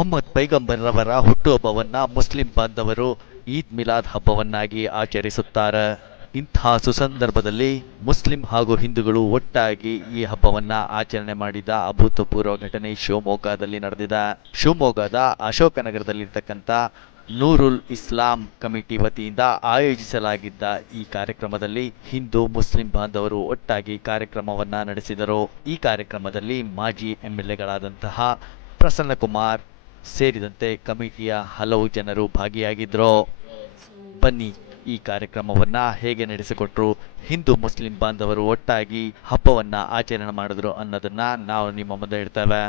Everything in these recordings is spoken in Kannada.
ಮೊಹಮ್ಮದ್ ಪೈಗಂಬರ್ರವರ ಹುಟ್ಟುಹಬ್ಬವನ್ನ ಮುಸ್ಲಿಂ ಬಾಂಧವರು ಈದ್ ಮಿಲಾದ್ ಹಬ್ಬವನ್ನಾಗಿ ಆಚರಿಸುತ್ತಾರೆ. ಇಂತಹ ಸುಸಂದರ್ಭದಲ್ಲಿ ಮುಸ್ಲಿಂ ಹಾಗೂ ಹಿಂದೂಗಳು ಒಟ್ಟಾಗಿ ಈ ಹಬ್ಬವನ್ನ ಆಚರಣೆ ಮಾಡಿದ ಅಭೂತಪೂರ್ವ ಘಟನೆ ಶಿವಮೊಗ್ಗದಲ್ಲಿ ನಡೆದಿದೆ. ಶಿವಮೊಗ್ಗದ ಅಶೋಕನಗರದಲ್ಲಿರ್ತಕ್ಕಂಥ ನೂರುಲ್ ಇಸ್ಲಾಂ ಕಮಿಟಿ ವತಿಯಿಂದ ಆಯೋಜಿಸಲಾಗಿದ್ದ ಈ ಕಾರ್ಯಕ್ರಮದಲ್ಲಿ ಹಿಂದೂ ಮುಸ್ಲಿಂ ಬಾಂಧವರು ಒಟ್ಟಾಗಿ ಕಾರ್ಯಕ್ರಮವನ್ನ ನಡೆಸಿದರು. ಈ ಕಾರ್ಯಕ್ರಮದಲ್ಲಿ ಮಾಜಿ ಎಂಎಲ್ಎಗಳಾದಂತಹ ಪ್ರಸನ್ನಕುಮಾರ್ ಸೇರಿದಂತೆ ಕಮಿಟಿಯ ಹಲವು ಜನರು ಭಾಗಿಯಾಗಿದ್ದರು. ಬನ್ನಿ ಈ ಕಾರ್ಯಕ್ರಮವನ್ನ ಹೇಗೆ ನಡೆಸಿಕೊಟ್ರು, ಹಿಂದೂ ಮುಸ್ಲಿಂ ಬಾಂಧವರು ಒಟ್ಟಾಗಿ ಹಬ್ಬವನ್ನ ಆಚರಣೆ ಮಾಡಿದ್ರು ಅನ್ನೋದನ್ನ ನಾವು ನಿಮ್ಮ ಮುಂದೆ ಇಡ್ತೇವೆ.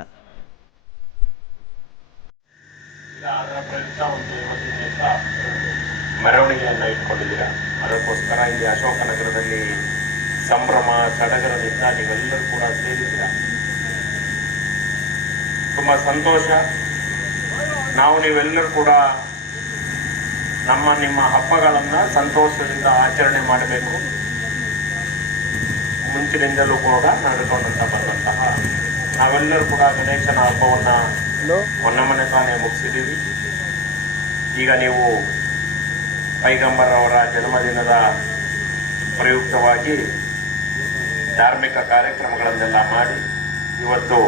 ಮೆರವಣಿಗೆಯನ್ನ ಇಟ್ಕೊಂಡಿದ್ದೀರಾ, ಅದಕ್ಕೋಸ್ಕರ ಇಲ್ಲಿ ಅಶೋಕನಗರದಲ್ಲಿ ಸಂಭ್ರಮ ಸಡಗರದಿಂದ ನೀವೆಲ್ಲರೂ ಕೂಡ ಸೇರಿದ್ದೀರಾ. ತುಂಬಾ ಸಂತೋಷ. ನಾವು ನೀವೆಲ್ಲರೂ ಕೂಡ ನಿಮ್ಮ ಹಬ್ಬಗಳನ್ನ ಸಂತೋಷದಿಂದ ಆಚರಣೆ ಮಾಡಬೇಕು. ಮುಂಚಿನಿಂದಲೂ ಕೂಡ ನಡೆದುಕೊಂಡಂತ ಬಂದಂತಹ ನಾವೆಲ್ಲರೂ ಕೂಡ ಗಣೇಶನ ಹಬ್ಬವನ್ನ ಮೊನ್ನೆ ತಾನೇ ಮುಗಿಸಿದ್ದೀವಿ. ಈಗ ನೀವು ಪೈಗಂಬರ್ ಅವರ ಜನ್ಮದಿನದ ಪ್ರಯುಕ್ತವಾಗಿ ಧಾರ್ಮಿಕ ಕಾರ್ಯಕ್ರಮಗಳನ್ನೆಲ್ಲ ಮಾಡಿ ಇವತ್ತು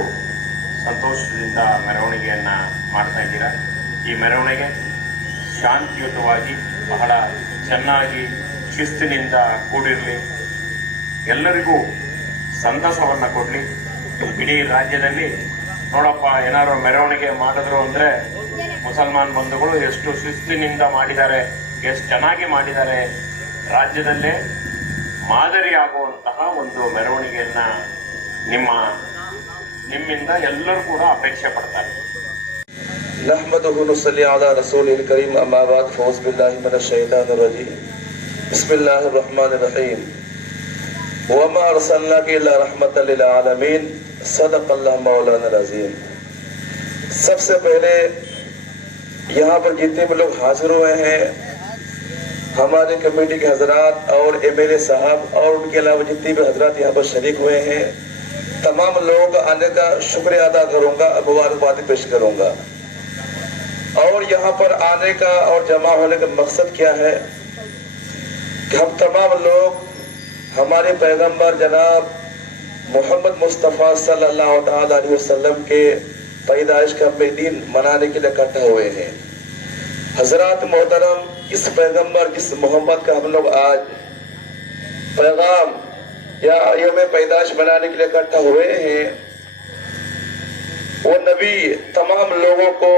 ಸಂತೋಷದಿಂದ ಮೆರವಣಿಗೆಯನ್ನ ಮಾಡ್ತಾ ಇದ್ದೀರಾ. ಈ ಮೆರವಣಿಗೆ ಶಾಂತಿಯುತವಾಗಿ ಬಹಳ ಚೆನ್ನಾಗಿ ಶಿಸ್ತಿನಿಂದ ಕೂಡಿರಲಿ, ಎಲ್ಲರಿಗೂ ಸಂತಸವನ್ನ ಕೊಡ್ಲಿ. ಇಡೀ ರಾಜ್ಯದಲ್ಲಿ ನೋಡಪ್ಪ, ಏನಾದ್ರು ಮೆರವಣಿಗೆ ಮಾಡಿದ್ರು ಅಂದ್ರೆ ಮುಸಲ್ಮಾನ್ ಬಂಧುಗಳು ಎಷ್ಟು ಶಿಸ್ತಿನಿಂದ ಮಾಡಿದ್ದಾರೆ, ಎಷ್ಟು ಚೆನ್ನಾಗಿ ಮಾಡಿದ್ದಾರೆ, ರಾಜ್ಯದಲ್ಲೇ ಮಾದರಿ ಆಗುವಂತಹ ಒಂದು ಮೆರವಣಿಗೆಯನ್ನ ನಿಮ್ಮಿಂದ ಎಲ್ಲರೂ ಕೂಡ ಅಪೇಕ್ಷೆ ಪಡ್ತಾರೆ. नहमदुहु नुसल्ली अला रसूलिल करीम अम्मा बाद फौज बिल्लाहि मिनश शैतानिर रजीम बिस्मिल्लाहिर रहमानिर रहीम वमा अरसलनाका इल्ला रहमतल लिल आलमीन सदक़ल्लाहु मौलाना अज़ीम। सबसे पहले यहाँ पर जितने भी लोग हाजिर हुए हैं, हमारे कमेटी के हजरात और एमएलए साहब और उनके अलावा जितने भी हजरात यहाँ पर शरीक हुए हैं, तमाम लोगों का आने का शुक्रिया अदा करूंगा, मुबारकबाद पेश करूंगा। और यहाँ पर आने का और जमा होने का मकसद क्या है कि हम तमाम लोग हमारे पैगंबर जनाब मोहम्मद मुस्तफ़ा सल्लल्लाहु अलैहि वसल्लम के पैदाइश का दिन मनाने के लिए इकट्ठा हुए हैं। हजरात मोहतरम, इस पैगंबर जिस मोहम्मद का हम लोग आज पैगाम या यौम पैदाइश मनाने के लिए इकट्ठा हुए हैं, वो नबी तमाम लोगों को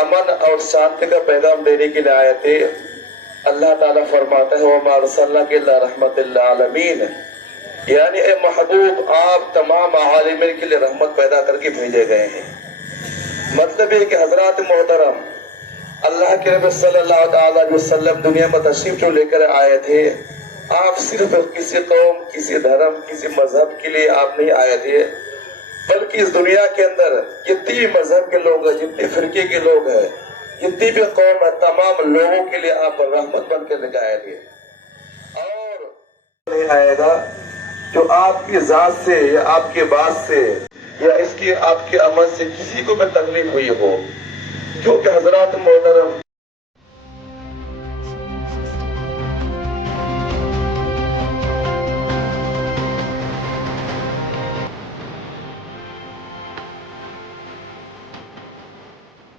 अमन और शांति का पैगाम देने के लिए आए थे। अल्लाह ताला फरमाता है वमा अरसलनाका इल्ला रहमतल आलमीन, यानी ए महबूब आप तमाम आलमीन के लिए रहमत पैदा करके भेजे गए हैं। मतलब है कि हजरात मोहतरम, अल्लाह के नबी सल्लल्लाहु अलैहि वसल्लम दुनिया में तशरीफ जो लेकर आए थे, आप सिर्फ किसी कौम, किसी धर्म, किसी मजहब के लिए आप नहीं आए थे, बल्कि इस दुनिया के अंदर जितने भी मजहब के लोग हैं, जितने फिरके के लोग हैं, जितनी भी कौम है, तमाम लोगों के लिए आप रहमत बन के लेकर आए थे। और नहीं आएगा जो आपकी जात से या आपके बात से या इसके आपके अमल से किसी को भी तकलीफ हुई हो, क्योंकि हजरात मोहतरम